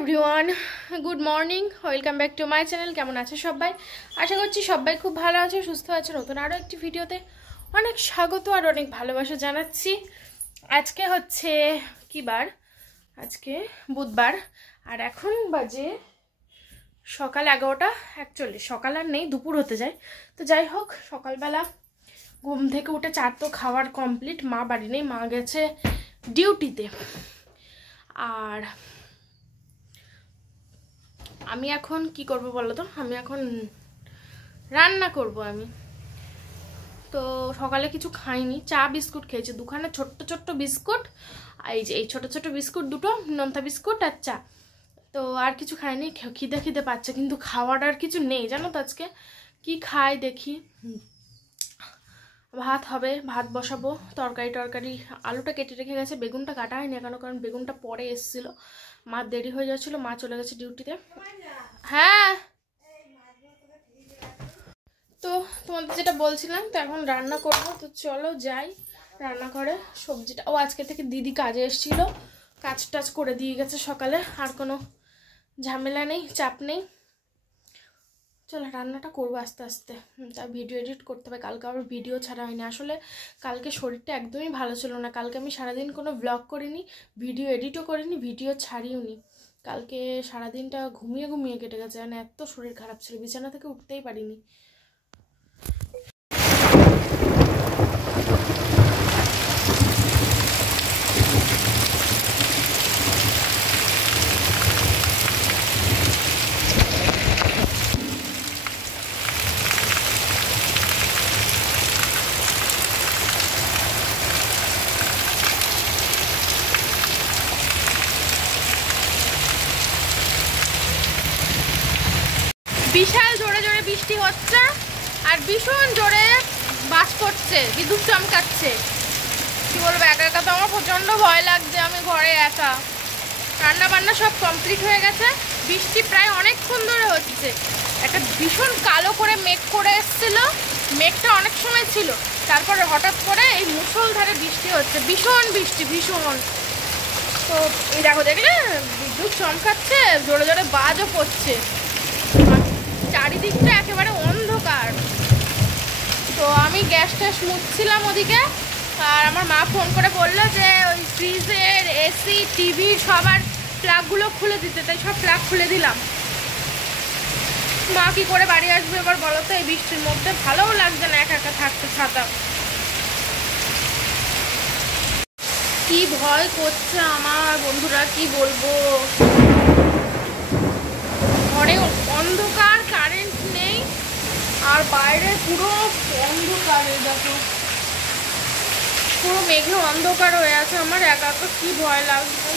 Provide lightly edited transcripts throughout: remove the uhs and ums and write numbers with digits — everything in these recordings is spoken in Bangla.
Everyone, good morning, welcome back to my channel. কেমন আছে সবাই? আশা করছি সবাই খুব ভালো আছে, সুস্থ আছে। নতুন আরও একটি ভিডিওতে অনেক স্বাগত আর অনেক ভালোবাসা জানাচ্ছি। আজকে হচ্ছে কি বার? আজকে বুধবার, আর এখন বাজে সকাল 11:41। সকাল আর নেই, দুপুর হতে যায়। তো যাই হোক, সকালবেলা ঘুম থেকে উঠে চার তো খাওয়ার কমপ্লিট। মা বাড়ি নেই, মা গেছে ডিউটিতে। আর আমি এখন কি করব বলো তো? আমি এখন রান্না করব। আমি তো সকালে কিছু খাইনি, চা বিস্কুট খেয়েছি, দুখানা ছোট্ট ছোট্ট বিস্কুট। এই ছোট ছোট বিস্কুট দুটো, নোনতা বিস্কুট আর চা। তো আর কিছু খাইনি। খিদে খিদে পাচ্ছে, কিন্তু খাওয়ার আর কিছু নেই জানো তো। আজকে কি খাই দেখি। ভাত হবে, ভাত বসাবো। তরকারি আলুটা কেটে রেখে গেছে, বেগুনটা কাটা হয়নি এখনো, কারণ বেগুনটা পরে এসেছিল। মা দেরি হয়ে যাচ্ছিল, মা চলে গেছে ডিউটিতে। হ্যাঁ, তো তোমাদের যেটা বলছিলাম, তো এখন রান্না করব। তো চলো যাই রান্নাঘরে। সবজিটা আজকে থেকে দিদি কাজে এসেছিল, কাজ টাজ করে দিয়ে গেছে সকালে। আর কোনো ঝামেলা নেই, চাপ নেই। চলো রান্নাটা করবো আস্তে আস্তে। তা ভিডিও এডিট করতে হবে, কালকে আবার ভিডিও ছাড়া হয়নি। আসলে কালকে শরীরটা একদমই ভালো ছিল না। কালকে আমি সারাদিন কোনো ব্লগ করিনি, ভিডিও এডিটও করিনি, ভিডিও ছাড়িও নি। কালকে সারাদিনটা ঘুমিয়ে ঘুমিয়ে কেটে গেছে, মানে এত শরীর খারাপ ছিল, বিছানা থেকে উঠতেই পারিনি। বিশাল জোরে জোরে বৃষ্টি হচ্ছে, আর ভীষণ জোরে বাজ পড়ছে, বিদ্যুৎ চমকাচ্ছে। কি বলবো, একা একা তো আমার প্রচণ্ড ভয় লাগছে। আমি ঘরে একা, রান্না বান্না সব কমপ্লিট হয়ে গেছে। বৃষ্টি প্রায় অনেকক্ষণ ধরে হচ্ছে। একটা ভীষণ কালো করে মেঘ করে এসেছিল, মেঘটা অনেক সময় ছিল, তারপরে হঠাৎ করে এই মুষলধারে বৃষ্টি হচ্ছে, ভীষণ বৃষ্টি, ভীষণ। তো এই দেখো, দেখলে বিদ্যুৎ চমকাচ্ছে, জোরে জোরে বাজও পড়ছে, চারিদিকটা একেবারে অন্ধকার। তো আমি গ্যাস ট্যাস মুছছিলাম ওদিকে, আর আমার মা ফোন করে বললো যে ওই ফ্রিজের, এসি, টিভির সবার প্লাগগুলো খুলে দিতে। তাই সব প্লাগ খুলে দিলাম। মা কি করে বাড়ি আসবে এবার বলো তো? এই বৃষ্টির মধ্যে ভালোও লাগছে না একা একা থাকতে। ছাতা কি ভয় করছে আমার, বন্ধুরা কি বলবো। ঘরে অন্ধকার, কারেন্ট নেই, আর বাইরে পুরো অন্ধকার। দেখো পুরো মেঘে অন্ধকার হয়ে আছে। আমার একা একা কি ভয় লাগছে।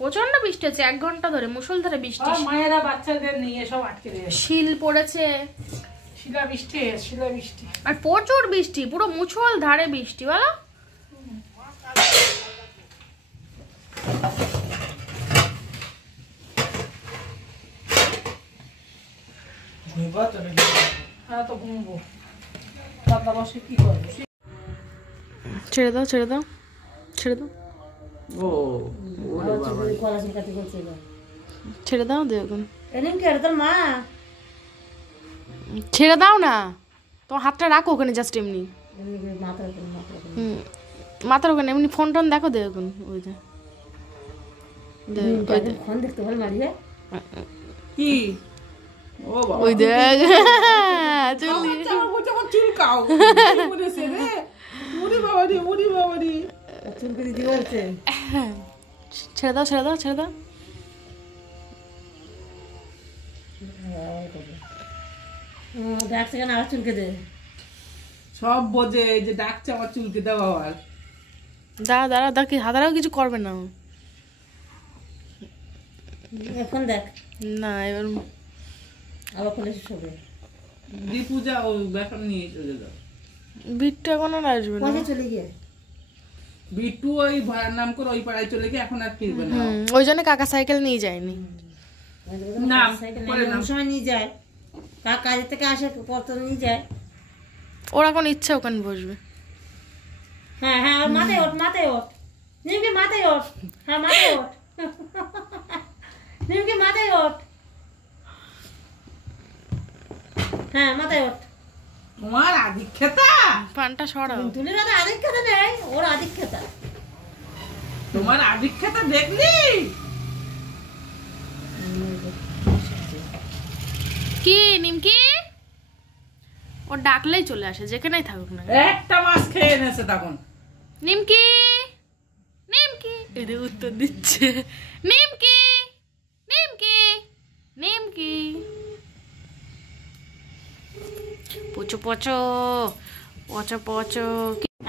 প্রচন্ড বৃষ্টি হচ্ছে, 1 ঘন্টা ধরে মুষলধারে বৃষ্টি। মায়েরা বাচ্চাদের নিয়ে সব আটকে দিয়েছে, শিল পড়েছে, শিলা বৃষ্টি, শিলা বৃষ্টি, আর প্রচুর বৃষ্টি, পুরো মুষলধারে বৃষ্টি। বলো ছেড়ে দাও, ছেড়ে দাও, ছেড়ে দাও। ছেড়ে দাও দেখুন। এরকম কি আর তোর মা ছেড়ে দাও না, তোমার হাতটা রাখো ওখানে জাস্ট এমনি। মাথার মাথার ওখানে এমনি ফোন টোন দেখো দেখুন, ওই যে ফোন দেখতে ভালো মারিয়ে কি ও বাবা ওই দেখ চুলকাও বলেছে রে মুড়ি বাবা রে চুলকে দিদি বলছে ছেড়ে দাও ছেড়ে দাও ছেড়ে দাও। ডাকছে কেন আবার চুলকে দে সব বোঝে যে ডাকছে আমার চুলকে দাও আবার। দাঁড়া দাঁড়া দাঁড়া, কি হাতারাও কিছু করবে না ফোন দেখ না এবার। আবার ফোন এসে শোবে দীপূজা ও বেসন নিয়ে চলে যাও। বিটটা এখন আর আসবে না। পয়সা চলে গিয়ে বিট্টু ওই ভাড়ার নাম করে ওই পাড়ায় চলে গিয়ে এখন আর ফিরবে না। ওই জন্য কাকা সাইকেল নিয়ে যায়নি। নাম সাইকেল করে নাম। সময় নিয়ে যায় কাজের থেকে আসে পর তো নিয়ে যায়। ওরা কোন ইচ্ছা ওখানে বসবে। হ্যাঁ হ্যাঁ ওর মাথায় ওঠ মাথায় ওঠ নিমকি মাথায় ওঠ হ্যাঁ মাথায় ওঠ নিমকি মাথায় ওঠ হ্যাঁ মাথায় ওঠ তোমার আধিক্যতা পানটা সরাও। তুলির কথা আধিক্যতা নেই ওর আধিক্যতা তোমার আধিক্যতা দেখলি কি নিমকি ও ডাকলেই চলে আসে যেখানেই থাকুক না। একটা মাছ খেয়ে এনেছে তখন। নিমকি নিমকি এদের উত্তর দিচ্ছে নিমকি নিমকি নিমকি পচো পচো পচো পচো।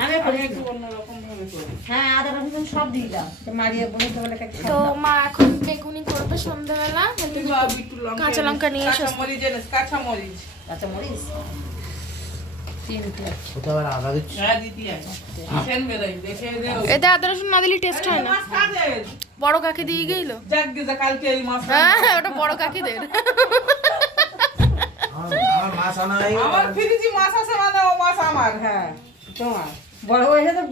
আমি আমি একটু অন্যরকম ভাবে করি। হ্যাঁ আদা রসুন সব দিয়ে দাও মারিয়ে বলে বলে তো মা এখন বেগুনি করবে সন্ধ্যাবেলা। বা বিট্টু কাঁচা লঙ্কা নিয়ে এসো। কাঁচামরিচ এনেছে কাঁচামরিচ। কাঁচা মরিচ তিনটে হ্যাঁ দিদি আছে। আসেন বেরোই দেখে দেও। এতে আদা রসুন না দিলে টেস্ট হয় না। মাছ কাদের? বড় কাকে দিয়ে গেল। যাক গে যা কালকে এই মাছ। হ্যাঁ ওটা বড় কাকিদের। আমার ফ্রিজি মাছ আছে মানে ও মাছ আমার। হ্যাঁ তোমার বড় হয়ে তো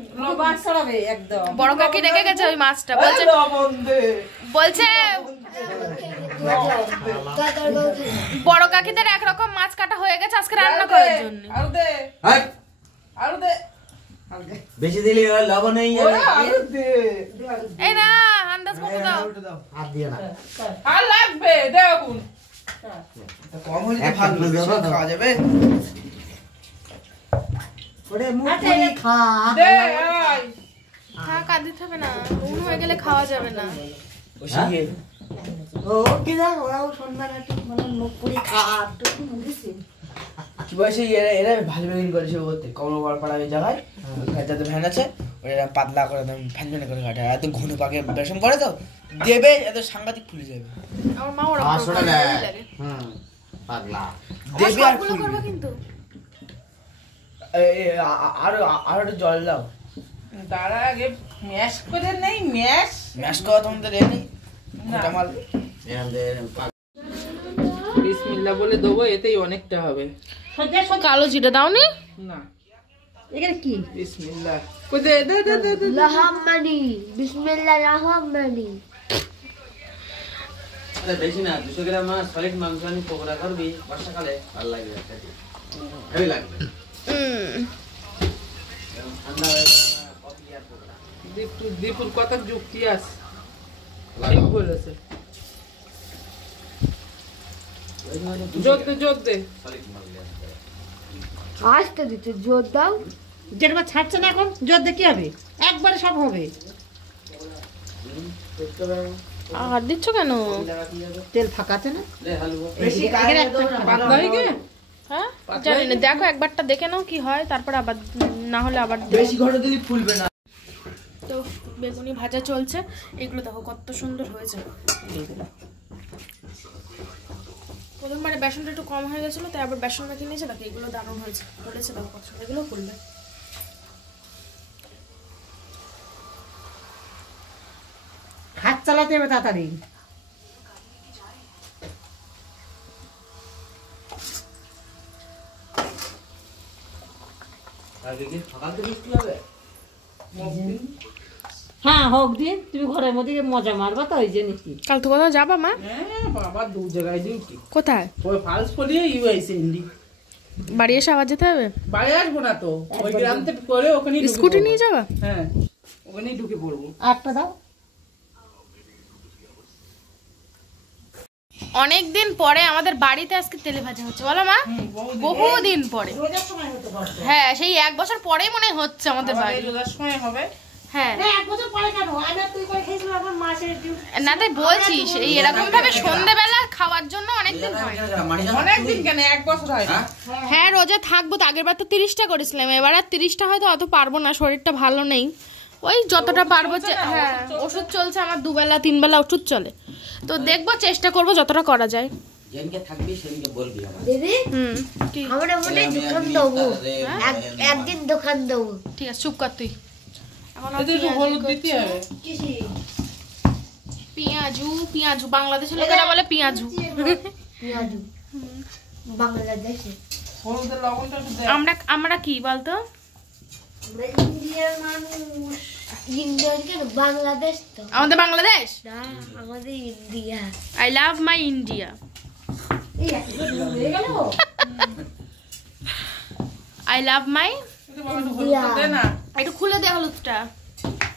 বাস ছড়াবে একদম বড় কাকি রেখে গেছে ওই মাছটা, বলছে লবণ দে বলছে বড় কাকিদের একরকম মাছ কাটা হয়ে গেছে আজকে রান্না করার জন্য। আরো দে আরো দে বেশি দিলে লবণ হয়ে যাবে। ওরা আরো দে এই না আন্দাজ মতো দাও। হাত দিয়ে না আর লাগবে দেখুন কম হলে খাওয়া যাবে। ওরে মুড়ি খা দে আয় হ্যাঁ কাট দিতে হবে না, নুন হয়ে গেলে খাওয়া যাবে না। ও কি না ওরাও শুনবে না একটু মানে মুখ পুরি খা একটু মুড়িছে কি বয়সে এরা ভালো বেগুন করেছে করতে কমলবার পাড়া ওই জায়গায় যাতে ভ্যান আছে ওরা পাতলা করে একদম ফ্যান ফ্যান করে কাটে এত ঘন পাকে বেসন করে তো দেবে এত সাংঘাতিক ফুলে যাবে। আমার মা ওরা 500 টাকা পাগলা দেবে আর সবগুলো করবে কিন্তু। আরো আরো একটু জল দাও। দাঁড়া আগে ম্যাশ করে নেই ম্যাশ ম্যাশ করা তোমাদের এ নেই মোটা মাল। বিসমিল্লাহ বলে দেবো এতেই অনেকটা হবে। কালো জিরে দাওনি? না এখানে কি বিসমিল্লাহ কই দে দে দে দে দে রহমানি বিসমিল্লাহ রহমানি। আরে বেশি না 200 গ্রাম সলিড মাংস আনি পকোড়া করবি বর্ষাকালে ভালো লাগবে হেভি লাগবে ঠান্ডা হয়ে কফি আর পকোড়া দীপুর কত যুক্তি আছে ঠিক বলেছে। জোর দে সলিড মাংস আসতে দিতে জোর দাও। যেটা ছাড়ছে না এখন জোর দিয়ে কি হবে একবারে সব হবে আর দিচ্ছ কেন? তেল ফাঁকাতে না লে হালুয়া বেশি পাতলা হয়ে গে হ্যাঁ জানি না, দেখো একবারটা দেখে নাও কি হয়, তারপর আবার না হলে আবার দেবো। বেশি ঘন দিলে ফুলবে না। তো বেগুনি ভাজা চলছে, এগুলো দেখো কত সুন্দর হয়েছে। প্রথমবারে বেসনটা একটু কম হয়ে গেছিলো তাই আবার বেসন মেখে নিয়েছে, দেখো এগুলো দারুণ হয়েছে, বলেছে দেখো কত সুন্দর, এগুলো ফুলবে। হাত চালাতে হবে তাড়াতাড়ি আগে কি সকাল থেকে বৃষ্টি হবে হ্যাঁ হোক দিন, তুমি ঘরের মধ্যে গিয়ে মজা মারবা তো, ওই জিনিসটি। কাল তো কোথাও যাবা মা? হ্যাঁ বাবা, দু জায়গায় ডিউটি। কোথায়? ওই ফালস পড়িয়ে ইউআইসি হিন্দি। বাড়ি এসে আবার যেতে হবে? বাড়ি আসবো না তো, ওই গ্রাম থেকে করে ওখানে স্কুটি নিয়ে যাবা? হ্যাঁ, ওখানেই ঢুকে পড়বো। একটা দাও। অনেক দিন পরে আমাদের বাড়িতে আজকে তেলে ভাজা হচ্ছে, বলো মা? বহুদিন পরে। রোজার সময় হতে পারতো। হ্যাঁ, সেই 1 বছর পরেই মনে হয় হচ্ছে আমাদের আবার বাড়ি। এই রোজার সময় হবে। হ্যাঁ, না, 1 বছর পরে কেন? আমি আর তুই করে খেয়েছিলাম এখন মাসের ডিউটি। না তাই বলছিস, এই এরকম ভাবে সন্ধ্যেবেলা খাওয়ার জন্য অনেকদিন হয়। অনেকদিন কেন, 1 বছর হয় না। হ্যাঁ, রোজা থাকবো তো। আগের বার তো 30টা করেছিলাম, এবার আর 30টা হয়তো অত পারবো না, শরীরটা ভালো নেই। ওই যতটা পারবো। হ্যাঁ, ওষুধ চলছে আমার, 2 বেলা 3 বেলা ওষুধ চলে, তো দেখবো, চেষ্টা করবো যতটা করা যায়। যেদিনকে থাকবি সেদিনকে বলবি আমার। দিদি কি? আমরা মনে হয় দোকান দেবো, একদিন দোকান দেবো। ঠিক আছে, চুপ কর তুই। এখন এতে তো হলুদ দিতে হবে। পেঁয়াজু বাংলাদেশের লোকেরা বলে পেঁয়াজু। পেঁয়াজু বাংলাদেশে, হলুদের লবণটা একটু দে। আমরা কি বলতো? আমরা ইন্ডিয়ার মানুষ। ইন্ডিয়ান কেন, বাংলাদেশ তো আমাদের বাংলাদেশ। না, আমাদের India. I love my India. I love my. একটু বাবা একটু হলুদটা দে না। একটু খুলে দে হলুদটা।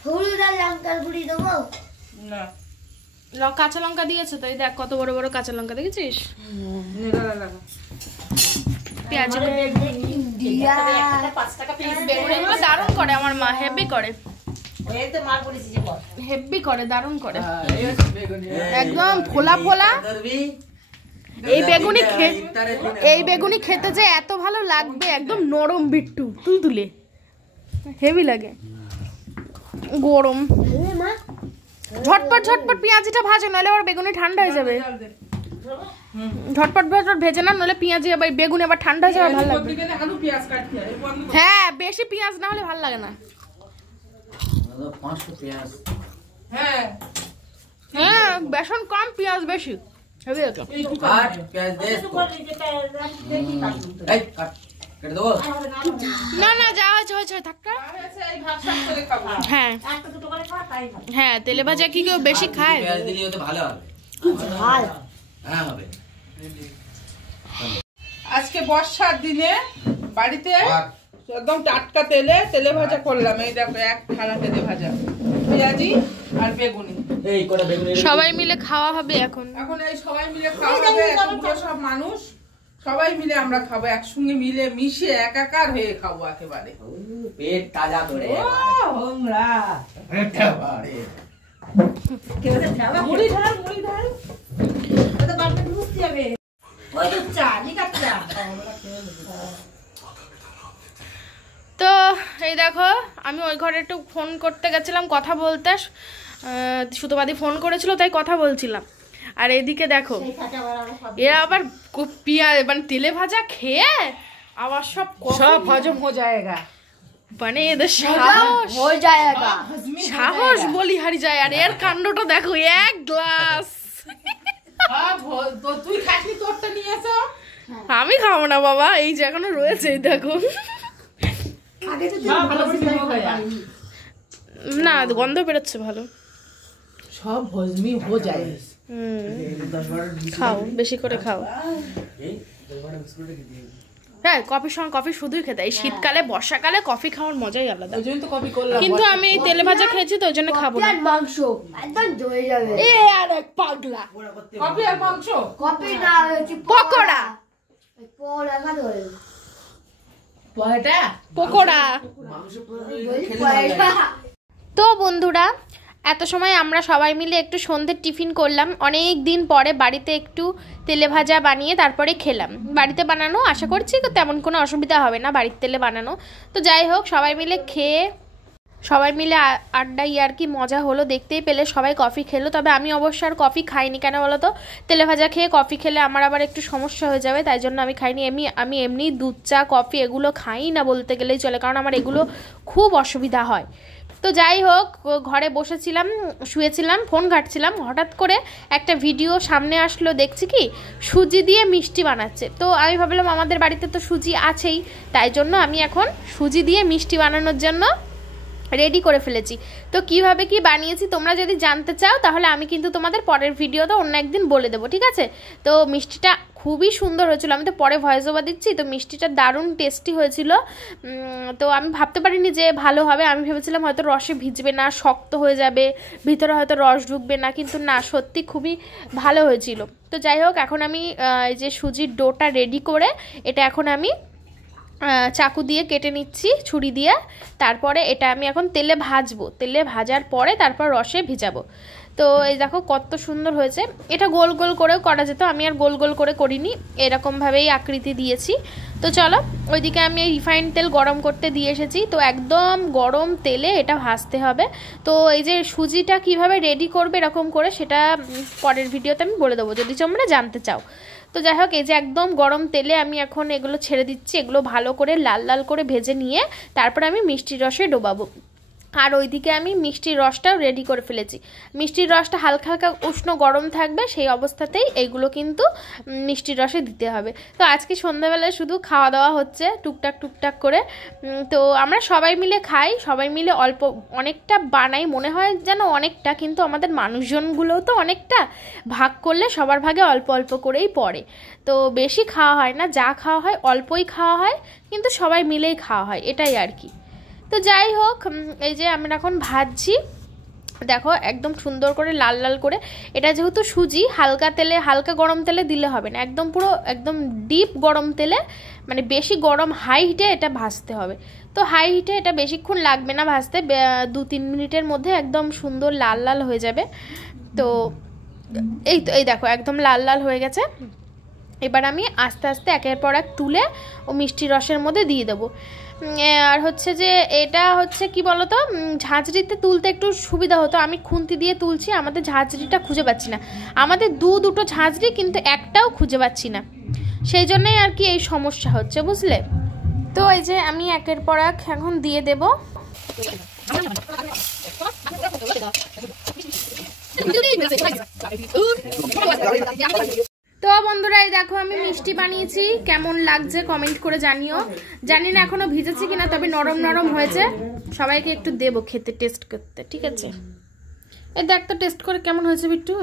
হলুদ আর লঙ্কার গুঁড়ি দেবো। না, কাঁচা লঙ্কা দিয়েছে তো, এই দেখ কত বড় বড় কাঁচা লঙ্কা, দেখেছিস? লাগা। পেঁয়াজ ইন্ডিয়া 5 টাকা পিস। বেগুনগুলো দারুণ করে আমার মা, হেভি করে, ওই তো মার বলেছি যে বল। হেভি করে, দারুণ করে, এই হচ্ছে বেগুনি। একদম ফোলা ফোলা। এই বেগুনি খেতে যে এত ভালো লাগবে, একদম নরম বিট্টু তুলতুলে, হেভি লাগে। গরম, মা ঝটপট ঝটপট পেঁয়াজিটা ভাজো, নাহলে আবার বেগুনি ঠান্ডা হয়ে যাবে। ঝটপট ঝটপট ভেজে না, নাহলে পেঁয়াজি আবার বেগুনি আবার ঠান্ডা হয়ে যাবে, ভালো লাগবে। ওদিকে না, আলু পেঁয়াজ কাটতে হয়। হ্যাঁ, বেশি পেঁয়াজ না হলে ভালো লাগে না। 500 পেঁয়াজ। হ্যাঁ, হ্যাঁ, বেসন কম, পেঁয়াজ বেশি, হেভি লাগে। এইটুকু কাট পেঁয়াজ দে তো। দেখি কাটুন তো। এই কাট কেটে দেবো। না না, যা হয়েছে থাকটা। আছে, এই ভাগ শাক করে খাবো। হ্যাঁ একটা দুটো করে খাওয়া তাই ভালো। হ্যাঁ, তেলে ভাজা কি কেউ বেশি খায়? পেঁয়াজ দিলে তো ভালো হবে। ঝাল। হ্যাঁ হবে। আজকে বর্ষার দিনে বাড়িতে আর একদম টাটকা তেলে ভাজা করলাম। এই দেখো, 1 থালা তেলে ভাজা, পেঁয়াজি আর বেগুনি। এই করে বেগুনি। সবাই মিলে খাওয়া হবে এখন। এখন এই সবাই মিলে খাওয়া হবে, এতগুলো সব মানুষ সবাই মিলে আমরা খাবো, একসঙ্গে মিলে মিশে একাকার হয়ে খাবো একেবারে। পেট তাজা ধরে। হোমরা একেবারে। কেউ তো ঢালা মুড়ি ঢাল, মুড়ি ঢাল। ওই তো বাড়িতে ঢুকতে হবে। ওই তো চা, লিকার চা। তো এই দেখো, আমি ওই ঘরে একটু ফোন করতে গেছিলাম, কথা বলতে। সুতোবাদি ফোন করেছিল, তাই কথা বলছিলাম। আর এদিকে দেখো, এরা আবার পেঁয়াজ মানে তেলে ভাজা খেয়ে আবার সব হজম হয়ে যায়গা। মানে এদের সাহস হয়ে যায়গা। সাহস বলি হারি যায়। আর এর কাণ্ডটা দেখো, 1 গ্লাস। তো তুই খাসনি, তোরটা নিয়ে এসো। আমি খাবো না বাবা, এই যে এখনো রয়েছে, এই দেখো। আগে তো সব ভালো হজমি হয়ে যায়। না, গন্ধ বেরোচ্ছে ভালো। সব হজমি হয়ে যায়। খাও, বেশি করে খাও। হ্যাঁ, কফির সঙ্গে কফি শুধুই খেতে। এই শীতকালে বর্ষাকালে কফি খাওয়ার মজাই আলাদা। ওই জন্য তো কপি করলাম। কিন্তু আমি এই তেলে ভাজা খেয়েছি তো, ওই জন্য খাবো না। আর মাংস একদম জমে যাবে। এ আর এক পাগলা। কপি আর মাংস। কপি না হচ্ছে পকোড়া। পকোড়া খাতে হবে। পয়টা পকোড়া। বলি পকোড়া। তো বন্ধুরা, এত সময় আমরা সবাই মিলে একটু সন্ধ্যের টিফিন করলাম। অনেক দিন পরে বাড়িতে একটু তেলে ভাজা বানিয়ে তারপরে খেলাম। বাড়িতে বানানো, আশা করছি তেমন কোনো অসুবিধা হবে না বাড়ির তেলে বানানো। তো যাই হোক, সবাই মিলে খেয়ে সবাই মিলে আড্ডা আর কি মজা হলো, দেখতেই পেলে সবাই কফি খেলো। তবে আমি অবশ্য আর কফি খাইনি, কেন বলো তো? তেলে ভাজা খেয়ে কফি খেলে আমার আবার একটু সমস্যা হয়ে যাবে, তাই জন্য আমি খাইনি। আমি এমনি দুধ চা কফি এগুলো খাই না বলতে গেলেই চলে, কারণ আমার এগুলো খুব অসুবিধা হয়। তো যাই হোক, ঘরে বসেছিলাম, শুয়েছিলাম, ফোন ঘাঁটছিলাম, হঠাৎ করে একটা ভিডিও সামনে আসলো, দেখছি কি সুজি দিয়ে মিষ্টি বানাচ্ছে। তো আমি ভাবলাম আমাদের বাড়িতে তো সুজি আছেই, তাই জন্য আমি এখন সুজি দিয়ে মিষ্টি বানানোর জন্য রেডি করে ফেলেছি। তো কিভাবে কি বানিয়েছি তোমরা যদি জানতে চাও তাহলে আমি কিন্তু তোমাদের পরের ভিডিওতে অন্য একদিন বলে দেবো, ঠিক আছে? তো মিষ্টিটা খুবই সুন্দর হয়েছিল, আমি তো পরে ভয়েস ওভার দিচ্ছি। তো মিষ্টিটা দারুণ টেস্টি হয়েছিল। তো আমি ভাবতে পারিনি যে ভালো হবে, আমি ভেবেছিলাম হয়তো রসে ভিজবে না, শক্ত হয়ে যাবে, ভিতরে হয়তো রস ঢুকবে না, কিন্তু না, সত্যি খুবই ভালো হয়েছিল। তো যাই হোক, এখন আমি এই যে সুজির ডোটা রেডি করে এটা এখন আমি চাকু দিয়ে কেটে নিচ্ছি, ছুরি দিয়ে। তারপরে এটা আমি এখন তেলে ভাজবো, তেলে ভাজার পরে তারপর রসে ভিজাবো। তো এই দেখো কত সুন্দর হয়েছে। এটা গোল গোল করেও করা যেত, আমি আর গোল গোল করে করিনি, এরকমভাবেই আকৃতি দিয়েছি। তো চলো, ওইদিকে আমি রিফাইন্ড তেল গরম করতে দিয়ে এসেছি। তো একদম গরম তেলে এটা ভাজতে হবে। তো এই যে সুজিটা কিভাবে রেডি করবে এরকম করে, সেটা পরের ভিডিওতে আমি বলে দেবো যদি তোমরা জানতে চাও। তো যাই হোক, এই যে একদম গরম তেলে আমি এখন এগুলো ছেড়ে দিচ্ছি, এগুলো ভালো করে লাল লাল করে ভেজে নিয়ে তারপরে আমি মিষ্টির রসে ডোবাবো। আর ওইদিকে আমি মিষ্টির রসটাও রেডি করে ফেলেছি। মিষ্টির রসটা হালকা হালকা উষ্ণ গরম থাকবে, সেই অবস্থাতেই এইগুলো কিন্তু মিষ্টির রসে দিতে হবে। তো আজকে সন্ধ্যাবেলায় শুধু খাওয়া দাওয়া হচ্ছে টুকটাক টুকটাক করে। তো আমরা সবাই মিলে খাই, সবাই মিলে অল্প অনেকটা বানাই, মনে হয় যেন অনেকটা, কিন্তু আমাদের মানুষজনগুলোও তো অনেকটা, ভাগ করলে সবার ভাগে অল্প অল্প করেই পড়ে। তো বেশি খাওয়া হয় না, যা খাওয়া হয় অল্পই খাওয়া হয়, কিন্তু সবাই মিলেই খাওয়া হয়, এটাই আর কি। তো যাই হোক, এই যে আমরা এখন ভাজছি, দেখো একদম সুন্দর করে লাল লাল করে। এটা যেহেতু সুজি, হালকা তেলে, হালকা গরম তেলে দিলে হবে না, একদম পুরো একদম ডিপ গরম তেলে, মানে বেশি গরম হাই হিটে এটা ভাজতে হবে। তো হাই হিটে এটা বেশিক্ষণ লাগবে না ভাজতে, 2-3 মিনিটের মধ্যে একদম সুন্দর লাল লাল হয়ে যাবে। তো এই দেখো একদম লাল লাল হয়ে গেছে। এবার আমি আস্তে আস্তে একের পর এক তুলে ও মিষ্টি রসের মধ্যে দিয়ে দেবো। আর হচ্ছে যে এটা হচ্ছে কি বলতো, ঝাঁঝরিতে তুলতে একটু সুবিধা হতো, আমি খুন্তি দিয়ে তুলছি, আমাদের ঝাঁঝরিটা খুঁজে পাচ্ছি না, আমাদের দুটো ঝাঁঝরি কিন্তু একটাও খুঁজে পাচ্ছি না, সেই জন্যই আর কি এই সমস্যা হচ্ছে, বুঝলে? তো এই যে আমি একের পর এক এখন দিয়ে দেব। তো বন্ধুরা, এই দেখো আমি মিষ্টি বানিয়েছি, কেমন লাগছে কমেন্ট করে জানিও। জানি না এখনো ভিজেছি কিনা, তবে নরম নরম হয়েছে। সবাইকে একটু দেবো খেতে, টেস্ট করতে, ঠিক আছে? এই দেখ তো টেস্ট করে কেমন হয়েছে বিট্টু।